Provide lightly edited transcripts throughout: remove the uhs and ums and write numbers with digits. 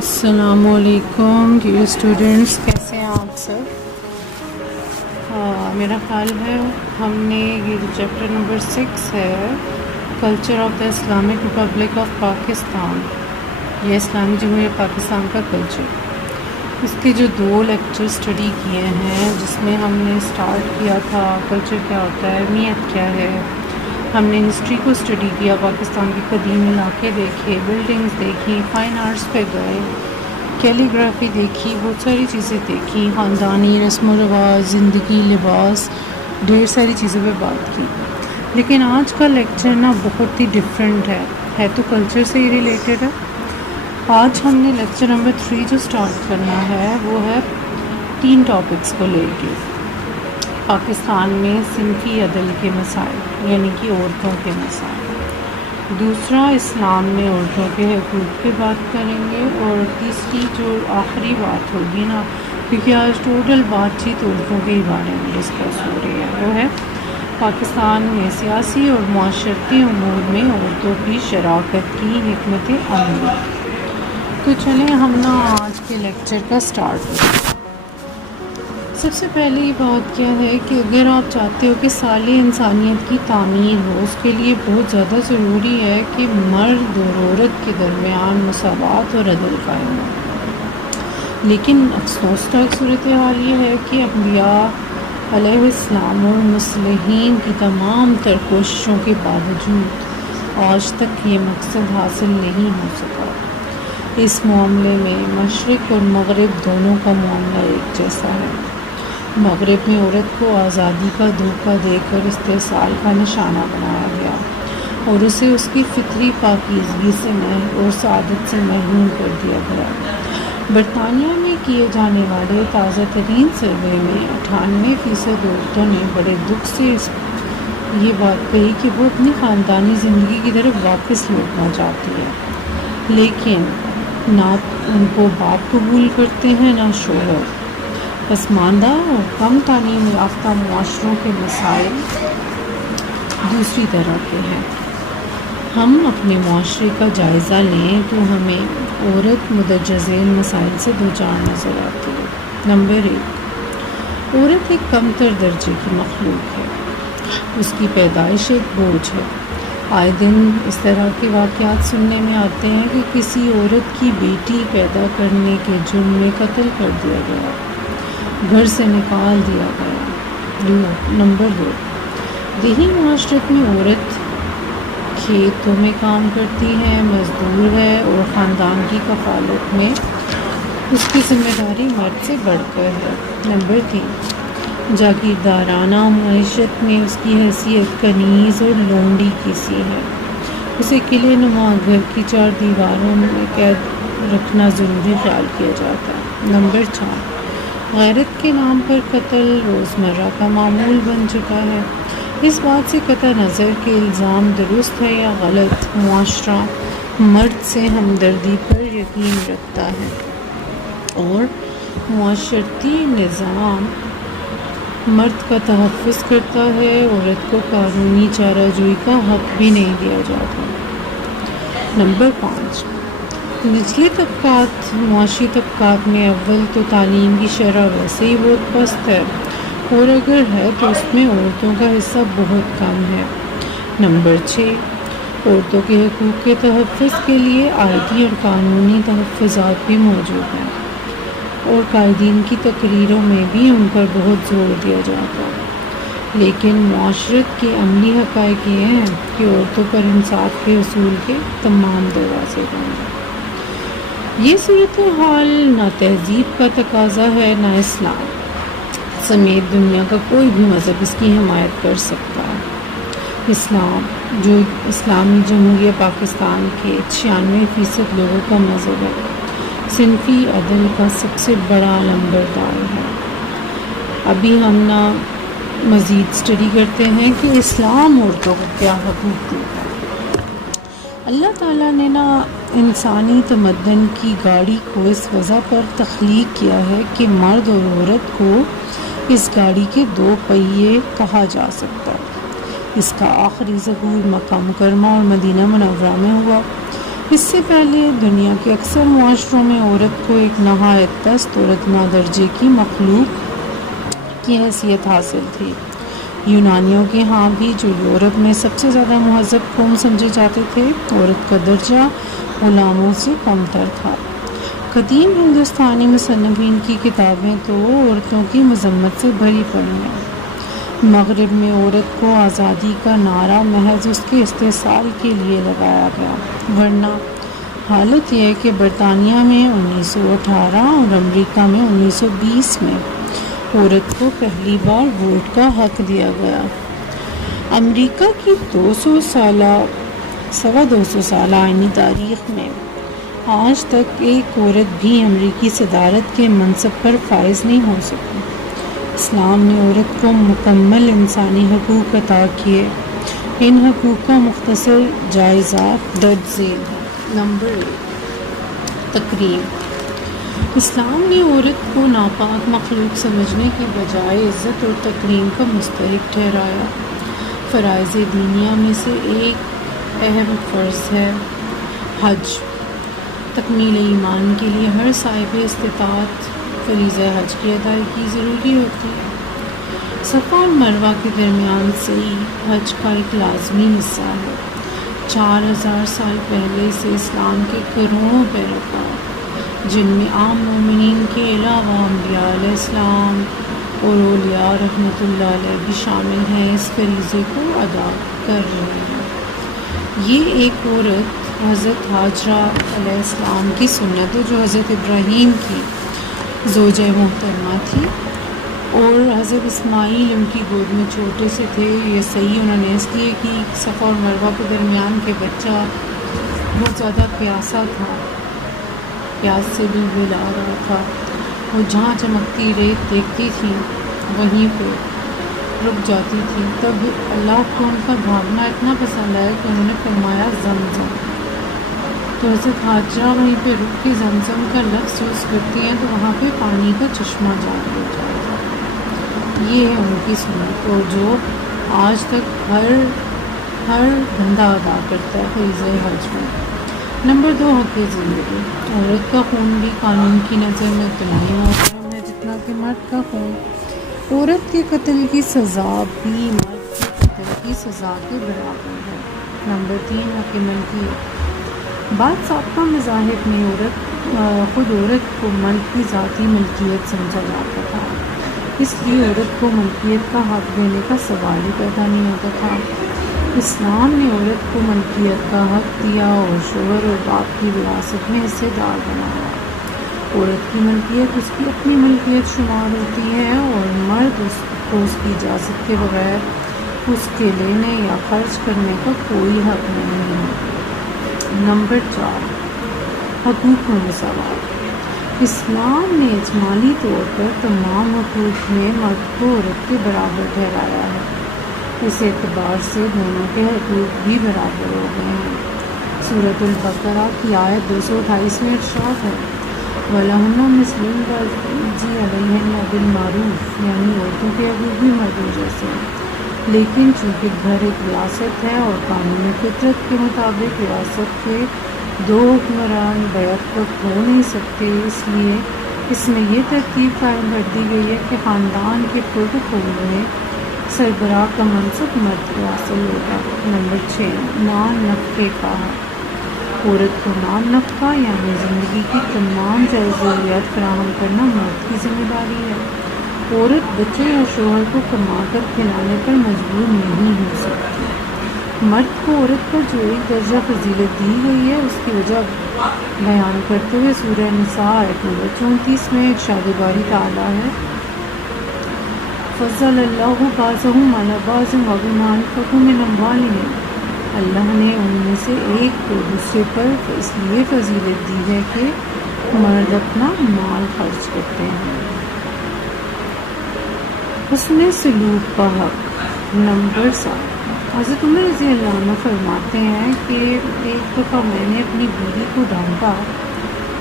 السلام علیکم dear students, کیسے ہیں آپ سب؟ میرا خیال ہے ہم نے یہ جو چیپٹر نمبر 6 ہے culture of the Islamic republic of Pakistan, یہ اسلامی جمہوریہ پاکستان کا کلچر، اس کے جو 2 لیکچر اسٹڈی کیے ہیں، جس میں ہم نے اسٹارٹ کیا تھا کلچر کیا ہوتا ہے، اہمیت کیا ہے، ہم نے ہسٹری کو اسٹڈی کیا، پاکستان کے قدیم علاقے دیکھے، بلڈنگز دیکھی، فائن آرٹس پہ گئے، کیلیگرافی دیکھی، بہت ساری چیزیں دیکھی، خاندانی رسم و رواج، زندگی، لباس، ڈھیر ساری چیزوں پہ بات کی۔ لیکن آج کا لیکچر نا بہت ہی ڈفرینٹ ہے تو کلچر سے ہی ریلیٹڈ ہے۔ آج ہم نے لیکچر نمبر 3 جو سٹارٹ کرنا ہے وہ ہے 3 ٹاپکس کو لے کے، پاکستان میں صنفی عدل کے مسائل یعنی کہ عورتوں کے مسائل، دوسرا اسلام میں عورتوں کے حقوق پہ بات کریں گے، اور تیسری جو آخری بات ہوگی نا، کیونکہ آج ٹوٹل بات چیت عورتوں کے ہی بارے میں ڈسکس ہو رہی ہے، وہ ہے پاکستان میں سیاسی اور معاشرتی امور میں عورتوں کی شراکت کی حکمت عملی۔ تو چلیں ہم نا آج کے لیکچر کا سٹارٹ کریں۔ سب سے پہلی بات کیا ہے کہ اگر آپ چاہتے ہو کہ صالح انسانیت کی تعمیر ہو، اس کے لیے بہت زیادہ ضروری ہے کہ مرد اور عورت کے درمیان مساوات اور عدل قائم ہو۔ لیکن افسوسناک صورتحال یہ ہے کہ انبیاء علیہ السلام اور مصلحین کی تمام تر کوششوں کے باوجود آج تک یہ مقصد حاصل نہیں ہو سکا۔ اس معاملے میں مشرق اور مغرب دونوں کا معاملہ ایک جیسا ہے۔ مغرب میں عورت کو آزادی کا دھوکہ دے کر استحصال کا نشانہ بنایا گیا اور اسے اس کی فطری پاکیزگی سے اور سعادت سے محروم کر دیا گیا۔ برطانیہ میں کیے جانے والے تازہ ترین سروے میں 98% عورتوں نے بڑے دکھ سے یہ بات کہی کہ وہ اپنی خاندانی زندگی کی طرف واپس لوٹنا چاہتی ہے، لیکن نہ ان کو باپ قبول کرتے ہیں نہ شوہر۔ پسماندہ اور کم تعلیم یافتہ معاشروں کے مسائل دوسری طرح کے ہیں۔ ہم اپنے معاشرے کا جائزہ لیں تو ہمیں عورت مدرجہ ذیل مسائل سے دوچار نظر آتی ہے۔ نمبر 1، عورت ایک کم تر درجے کی مخلوق ہے، اس کی پیدائش ایک بوجھ ہے۔ آئے دن اس طرح کے واقعات سننے میں آتے ہیں کہ کسی عورت کی بیٹی پیدا کرنے کے جرم میں قتل کر دیا گیا، گھر سے نکال دیا گیا۔ نمبر 2، دیہی معاشرت میں عورت کھیتوں میں کام کرتی ہے، مزدور ہے اور خاندان کی کفالت میں اس کی ذمہ داری مرد سے بڑھ کر ہے۔ نمبر 3، جاگیردارانہ معیشت میں اس کی حیثیت کنیز اور لونڈی کی سی ہے، اسے قلعے نما گھر کی 4 دیواروں میں قید رکھنا ضروری خیال کیا جاتا ہے۔ نمبر 4، غیرت کے نام پر قتل روزمرہ کا معمول بن چکا ہے۔ اس بات سے قطع نظر کہ الزام درست ہے یا غلط، معاشرہ مرد سے ہمدردی پر یقین رکھتا ہے اور معاشرتی نظام مرد کا تحفظ کرتا ہے، عورت کو قانونی چارہ جوئی کا حق بھی نہیں دیا جاتا۔ نمبر 5، نچلے طبقات معاشی طبقات میں اول تو تعلیم کی شرح ویسے ہی بہت پست ہے، اور اگر ہے تو اس میں عورتوں کا حصہ بہت کم ہے۔ نمبر 6، عورتوں کے حقوق کے تحفظ کے لیے آئینی اور قانونی تحفظات بھی موجود ہیں، اور قائدین کی تقریروں میں بھی ان پر بہت زور دیا جاتا ہے، لیکن معاشرت کے عملی حقائق یہ ہیں کہ عورتوں پر انصاف کے حصول کے تمام دروازے بند ہیں۔ یہ صورتحال نہ تہذیب کا تقاضا ہے، نہ اسلام سمیت دنیا کا کوئی بھی مذہب اس کی حمایت کر سکتا ہے۔ اسلام، جو اسلامی جمہوریہ پاکستان کے 96% لوگوں کا مذہب ہے، صنفی عدل کا سب سے بڑا علمبردار ہے۔ ابھی ہم نا مزید اسٹڈی کرتے ہیں کہ اسلام عورتوں کو کیا حقوق دیتا ہے۔ اللہ تعالیٰ نے نا انسانی تمدن کی گاڑی کو اس وجہ پر تخلیق کیا ہے کہ مرد اور عورت کو اس گاڑی کے 2 پہیے کہا جا سکتا ہے۔ اس کا آخری ظہور مکہ مکرمہ اور مدینہ منورہ میں ہوا۔ اس سے پہلے دنیا کے اکثر معاشروں میں عورت کو ایک نہایت پست اور ادنیٰ درجے کی مخلوق کی حیثیت حاصل تھی۔ یونانیوں کے ہاں بھی، جو یورپ میں سب سے زیادہ مہذب قوم سمجھے جاتے تھے، عورت کا درجہ غلاموں سے کم تر تھا۔ قدیم ہندوستانی مصنفین کی کتابیں تو عورتوں کی مذمت سے بھری پڑی ہیں۔ مغرب میں عورت کو آزادی کا نعرہ محض اس کے استحصال کے لیے لگایا گیا، ورنہ حالت یہ ہے کہ برطانیہ میں 1918 اور امریکہ میں 1920 میں عورت کو پہلی بار ووٹ کا حق دیا گیا۔ امریکہ کی 200 سالہ آئینی تاریخ میں آج تک ایک عورت بھی امریکی صدارت کے منصب پر فائز نہیں ہو سکی۔ اسلام نے عورت کو مکمل انسانی حقوق عطا کیے۔ ان حقوق کا مختصر جائزہ درج ذیل ہے۔ نمبر 1، تکریم۔ اسلام نے عورت کو ناپاک مخلوق سمجھنے کی بجائے عزت اور تکریم کا مستحق ٹھہرایا۔ فرائض دینیہ میں سے ایک اہم فرض ہے حج۔ تکمیل ایمان کے لیے ہر صاحب استطاعت فریضہ حج کی ادائیگی ضروری ہوتی ہے۔ صفا اور مروہ کے درمیان سعی حج کا ایک لازمی حصہ ہے۔ 4000 سال پہلے سے اسلام کے کروڑوں پیروکار، جن میں عام مومنین کے علاوہ انبیاء علیہ السلام اور اولیاء رحمۃ اللہ علیہ بھی شامل ہیں، اس فریضے کو ادا کر رہے ہیں۔ یہ ایک عورت حضرت ہاجرہ علیہ السلام کی سنت ہے، جو حضرت ابراہیم کی زوجہ محترمہ تھی، اور حضرت اسماعیل ان کی گود میں چھوٹے سے تھے۔ یہ صحیح انہوں نے اس لیے کہ صفا اور مروہ کے درمیان کے بچہ بہت زیادہ پیاسا تھا، پیاس سے بھی بلا رہا تھا۔ وہ جہاں چمکتی ریت دیکھتی تھی وہیں پہ رک جاتی تھی۔ تب اللہ کو ان کا بھاگنا اتنا پسند آیا کہ انہوں نے فرمایا زمزم، تو حضرت ہاجرہ وہیں پہ رک کے زمزم کا لفظ یوز کرتی ہیں، تو وہاں پہ پانی کا چشمہ جاری ہو جاتا ہے۔ یہ ہے ان کی سنت، اور جو آج تک ہر بندہ ادا کرتا ہے فریضہ حج میں۔ نمبر 2، حق زندگی۔ عورت کا خون بھی قانون کی نظر میں اتنا ہی محترم ہے جتنا کہ مرد کا خون۔ عورت کے قتل کی سزا بھی مرد کے قتل کی سزا کے برابر ہے۔ نمبر 3، حق ملکیت۔ بعض سابقہ مذاہب میں خود عورت کو مرد کی ذاتی ملکیت سمجھا جاتا تھا، اس لیے عورت کو ملکیت کا حق دینے کا سوال ہی پیدا نہیں ہوتا تھا۔ اسلام نے عورت کو ملکیت کا حق دیا اور شوہر اور باپ کی وراثت میں حصے دار بنایا۔ عورت کی ملکیت اس کی اپنی ملکیت شمار ہوتی ہے، اور مرد اس کو اس کی اجازت کے بغیر اس کے لینے یا خرچ کرنے کا کوئی حق نہیں ہے۔ نمبر 4، حقوق و مساوات۔ اسلام نے اجمالی طور پر تمام حقوق میں مرد کو عورت کے برابر ٹھہرایا ہے۔ اس اعتبار سے دونوں کے حقوق بھی برابر ہو گئے ہیں۔ سورۃ البقرہ کی آیت 228 میں ارشاد ہے، وَلَهُنَّ مِثْلُ الَّذِي عَلَيْهِنَّ بِالْمَعْرُوفِ، یعنی عورتوں کے حقوق بھی مردوں جیسے ہیں، لیکن چونکہ گھر ایک ریاست ہے اور قانون فطرت کے مطابق ریاست کے 2 حکمران بیک وقت ہو نہیں سکتے، اس لیے اس میں یہ ترتیب قائم کر دی گئی ہے کہ خاندان کے پروٹوکول میں سربراہ کا منصب مرد کو حاصل ہوگا۔ نمبر 6، نان نفقے کا حق۔ عورت کو نان نفقہ یعنی زندگی کی تمام جائز ضروریات فراہم کرنا مرد کی ذمہ داری ہے۔ عورت بچے یا شوہر کو کما کر کھلانے پر مجبور نہیں ہو سکتی۔ مرد کو عورت پر جو ایک درجہ فضیلت دی گئی ہے، اس کی وجہ بیان کرتے ہوئے سورہ نساء آیت نمبر 34 میں ارشاد باری تعالیٰ ہے، فضل اللہ بعضهم علی بعض وبما انفقوا من اموالهم، اللہ نے ان میں سے ایک کو دوسرے پر اس لیے فضیلت دی ہے کہ مرد اپنا مال خرچ کرتے ہیں۔ حسن سلوک کا حق۔ نمبر 7، حضرت عمر رضی اللہ عنہ فرماتے ہیں کہ ایک دفعہ میں نے اپنی بیوی کو ڈانٹا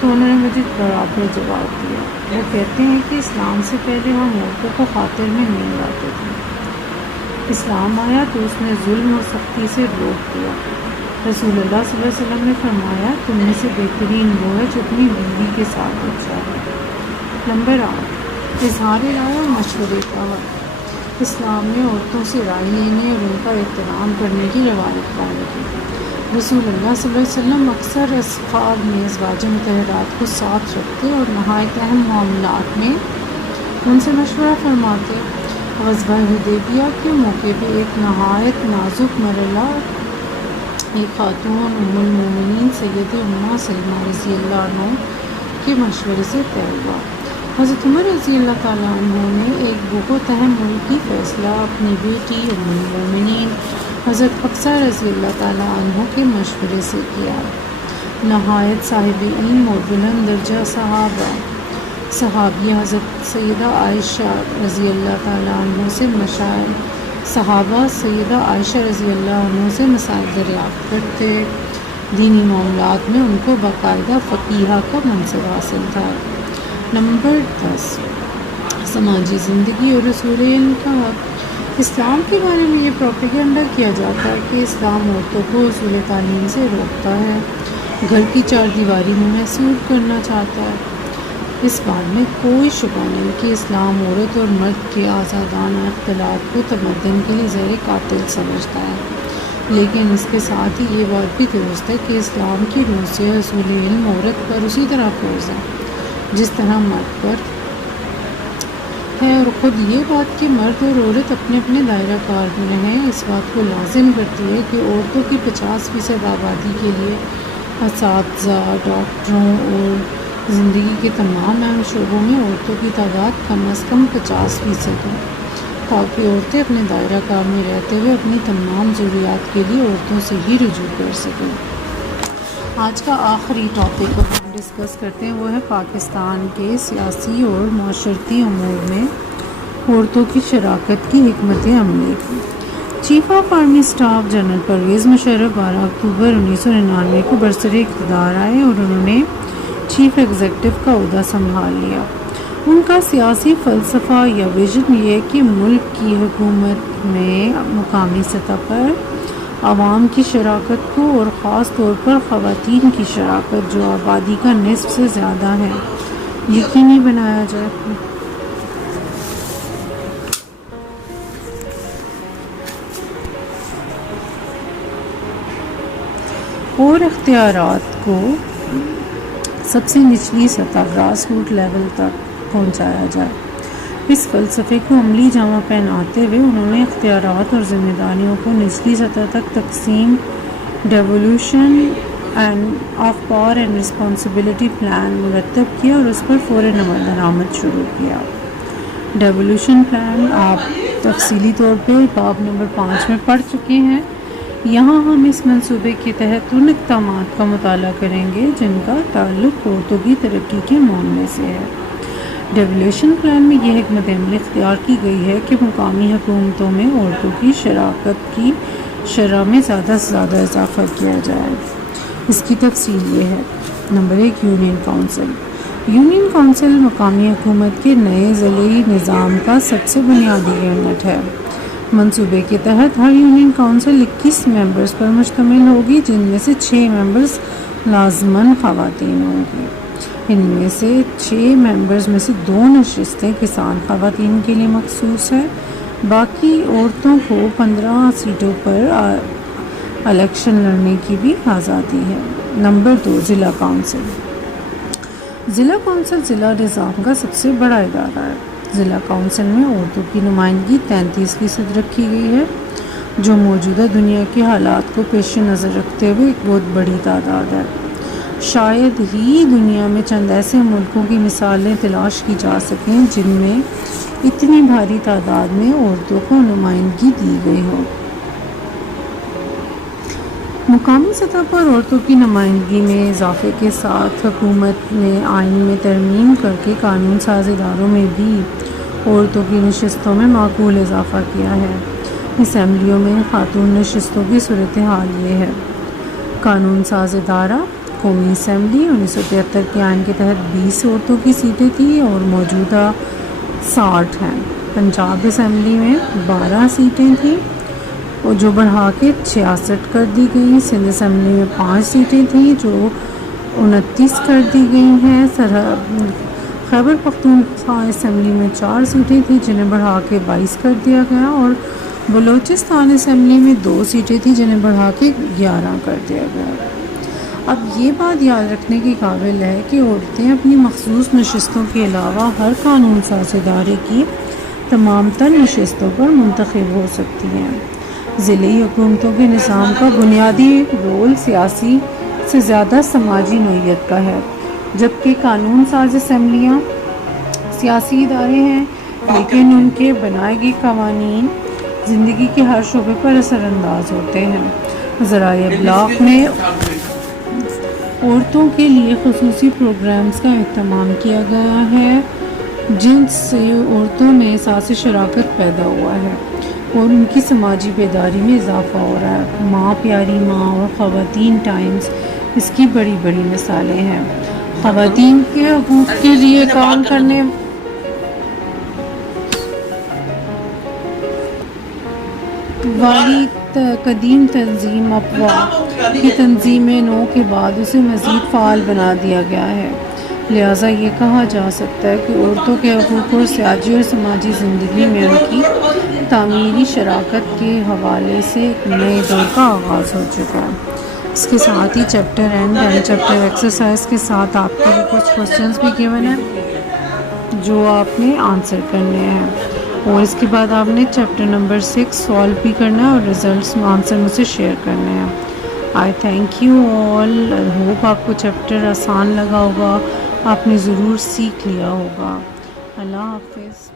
تو انہوں نے مجھے برابر جواب دیا۔ وہ کہتے ہیں کہ اسلام سے پہلے ہم عورتوں کو خاطر میں نہیں لاتے تھے، اسلام آیا تو اس نے ظلم و سختی سے روک دیا۔ رسول اللہ صلی اللہ علیہ وسلم نے فرمایا تم میں سے بہترین وہ ہے جو اپنی بیوی کے ساتھ اچھا ہے۔ نمبر 8، اظہار رائے اور مشورے کا حق۔ اسلام میں عورتوں سے رائے لینے اور ان کا احترام کرنے کی روایت قائم کی۔ رسول اللہ صلی اللہ علیہ وسلم اکثر اسفار میں ازواج مطہرات کو ساتھ رکھتے اور نہایت اہم معاملات میں ان سے مشورہ فرماتے۔ غزوہ حدیبیہ کے موقع پہ ایک نہایت نازک مرحلہ ایک خاتون ام المومنین سید امہ سلمہ رضی اللہ عنہ کے مشورے سے طے ہوا۔ حضرت عمر رضی اللہ تعالیٰ عنہ نے ایک بہت اہم ملکی فیصلہ اپنی بیٹی ام المومنین حضرت حفصہ رضی اللہ تعالیٰ عنہ کے مشورے سے کیا۔ نہایت صاحب علم اور بلند درجہ صحابیہ حضرت سیدہ عائشہ رضی اللہ تعالیٰ عنہ سے سیدہ عائشہ رضی اللہ عنہ سے مسائل دریافت کرتے۔ دینی معاملات میں ان کو باقاعدہ فقیہہ کا منصب حاصل تھا۔ نمبر 10، سماجی زندگی اور اصول علم کا حق۔ اسلام کے بارے میں یہ پروپیگنڈا کیا جاتا ہے کہ اسلام عورتوں کو اصول تعلیم سے روکتا ہے، گھر کی چار دیواری میں محصور کرنا چاہتا ہے۔ اس بات میں کوئی شبہ نہیں کہ اسلام عورت اور مرد کے آزادانہ اختلاط کو تمدن کے لیے زیر قاتل سمجھتا ہے، لیکن اس کے ساتھ ہی یہ بات بھی درست ہے کہ اسلام کی روح سے اصول علم عورت پر اسی طرح فرض ہے جس طرح مرد پر ہے، اور خود یہ بات کہ مرد اور عورت اپنے اپنے دائرہ کار میں رہیں اس بات کو لازم کرتی ہے کہ عورتوں کی 50% آبادی کے لیے اساتذہ، ڈاکٹروں اور زندگی کے تمام اہم شعبوں میں عورتوں کی تعداد کم از کم 50% ہو، تاکہ عورتیں اپنے دائرہ کار میں رہتے ہوئے اپنی تمام ضروریات کے لیے عورتوں سے ہی رجوع کر سکیں۔ آج کا آخری ٹاپک ہم ڈسکس کرتے ہیں وہ ہے پاکستان کے سیاسی اور معاشرتی امور میں عورتوں کی شراکت کی حکمت عملی۔ Chief of army staff general Pervez Musharraf 12 اکتوبر 1999 کو برسر اقتدار آئے اور انہوں نے چیف ایگزیکٹو کا عہدہ سنبھال لیا۔ ان کا سیاسی فلسفہ یا ویژن یہ ہے کہ ملک کی حکومت میں مقامی سطح پر عوام کی شراکت کو اور خاص طور پر خواتین کی شراکت جو آبادی کا نصف سے زیادہ ہے یقینی بنایا جائے۔ اور اختیارات کو سب سے نچلی سطح گراس روٹ لیول تک پہنچایا جائے۔ اس فلسفے کو عملی جامہ پہناتے ہوئے انہوں نے اختیارات اور ذمہ داریوں کو نچلی سطح تک تقسیم devolution of power and responsibility plan مرتب کیا اور اس پر فوراً عمل درآمد شروع کیا۔ ڈیولیوشن پلان آپ تفصیلی طور پہ باب نمبر 5 میں پڑھ چکے ہیں۔ یہاں ہم اس منصوبے کے تحت ان اقدامات کا مطالعہ کریں گے جن کا تعلق عورتوں کی ترقی کے معاملے سے ہے۔ ڈیولیوشن پلان میں یہ حکمت عملی اختیار کی گئی ہے کہ مقامی حکومتوں میں عورتوں کی شراکت کی شرح میں زیادہ سے زیادہ اضافہ کیا جائے۔ اس کی تفصیل یہ ہے۔ Number 1، union council. Union council مقامی حکومت کے نئے ضلعی نظام کا سب سے بنیادی یونٹ ہے۔ منصوبے کے تحت ہر یونین کونسل 21 ممبرز پر مشتمل ہوگی، جن میں سے 6 ممبرز لازماً خواتین ہوں گی۔ ان میں سے 6 ممبرز میں سے 2 نشستیں کسان خواتین کے لیے مخصوص ہے، باقی عورتوں کو 15 سیٹوں پر الیکشن لڑنے کی بھی آزادی ہے۔ نمبر 2، ضلع کونسل۔ ضلع کونسل ضلع نظام کا سب سے بڑا ادارہ ہے۔ ضلع کونسل میں عورتوں کی نمائندگی 33% رکھی گئی ہے، جو موجودہ دنیا کے حالات کو پیش نظر رکھتے ہوئے ایک بہت بڑی تعداد ہے۔ شاید ہی دنیا میں چند ایسے ملکوں کی مثالیں تلاش کی جا سکیں جن میں اتنی بھاری تعداد میں عورتوں کو نمائندگی دی گئی ہو۔ مقامی سطح پر عورتوں کی نمائندگی میں اضافے کے ساتھ حکومت نے آئین میں ترمیم کر کے قانون ساز اداروں میں بھی عورتوں کی نشستوں میں معقول اضافہ کیا ہے۔ اسمبلیوں میں خاتون نشستوں کی صورتحال یہ ہے۔ قانون ساز ادارہ قومی اسمبلی 1973 کے آئین کے تحت 20 عورتوں کی سیٹیں تھیں اور موجودہ 60 ہیں۔ پنجاب اسمبلی میں 12 سیٹیں تھیں اور جو بڑھا کے 66 کر دی گئی. سندھ اسمبلی میں 5 سیٹیں تھیں جو 29 کر دی گئی ہیں. خیبر پختونخوا اسمبلی میں 4 سیٹیں تھیں جنہیں بڑھا کے 22 کر دیا گیا، اور بلوچستان اسمبلی میں 2 سیٹیں تھیں جنہیں بڑھا کے 11 کر دیا گیا. اب یہ بات یاد رکھنے کی قابل ہے کہ عورتیں اپنی مخصوص نشستوں کے علاوہ ہر قانون ساز ادارے کی تمام تر نشستوں پر منتخب ہو سکتی ہیں. ضلعی حکومتوں کے نظام کا بنیادی رول سیاسی سے زیادہ سماجی نوعیت کا ہے، جبکہ قانون ساز اسمبلیاں سیاسی ادارے ہیں، لیکن ان کے بنائے گئے قوانین زندگی کے ہر شعبے پر اثر انداز ہوتے ہیں. ذرائع ابلاغ میں عورتوں کے لیے خصوصی پروگرامز کا اہتمام کیا گیا ہے جن سے عورتوں میں احساس شراکت پیدا ہوا ہے اور ان کی سماجی بیداری میں اضافہ ہو رہا ہے. ماں پیاری ماں اور خواتین ٹائمز اس کی بڑی بڑی مثالیں ہیں. خواتین کے حقوق کے لیے کام کرنے والی قدیم تنظیم اپوا کی تنظیم نو کے بعد اسے مزید فعال بنا دیا گیا ہے. لہٰذا یہ کہا جا سکتا ہے کہ عورتوں کے حقوق اور سیاسی اور سماجی زندگی میں ان کی تعمیری شراکت کے حوالے سے ایک نئے دور کا آغاز ہو چکا ہے. اس کے ساتھ ہی چیپٹر اینڈ چیپٹر ایکسرسائز کے ساتھ آپ کے لیے کچھ کوسچنس بھی گیون ہیں جو آپ نے آنسر کرنے ہیں، اور اس کے بعد آپ نے چیپٹر نمبر 6 سالو بھی کرنا ہے اور ریزلٹس آنسر مجھ سے شیئر کرنے ہیں. آئی تھینک یو آل. ہوپ آپ کو چیپٹر آسان لگا ہوگا، آپ نے ضرور سیکھ لیا ہوگا. اللہ حافظ.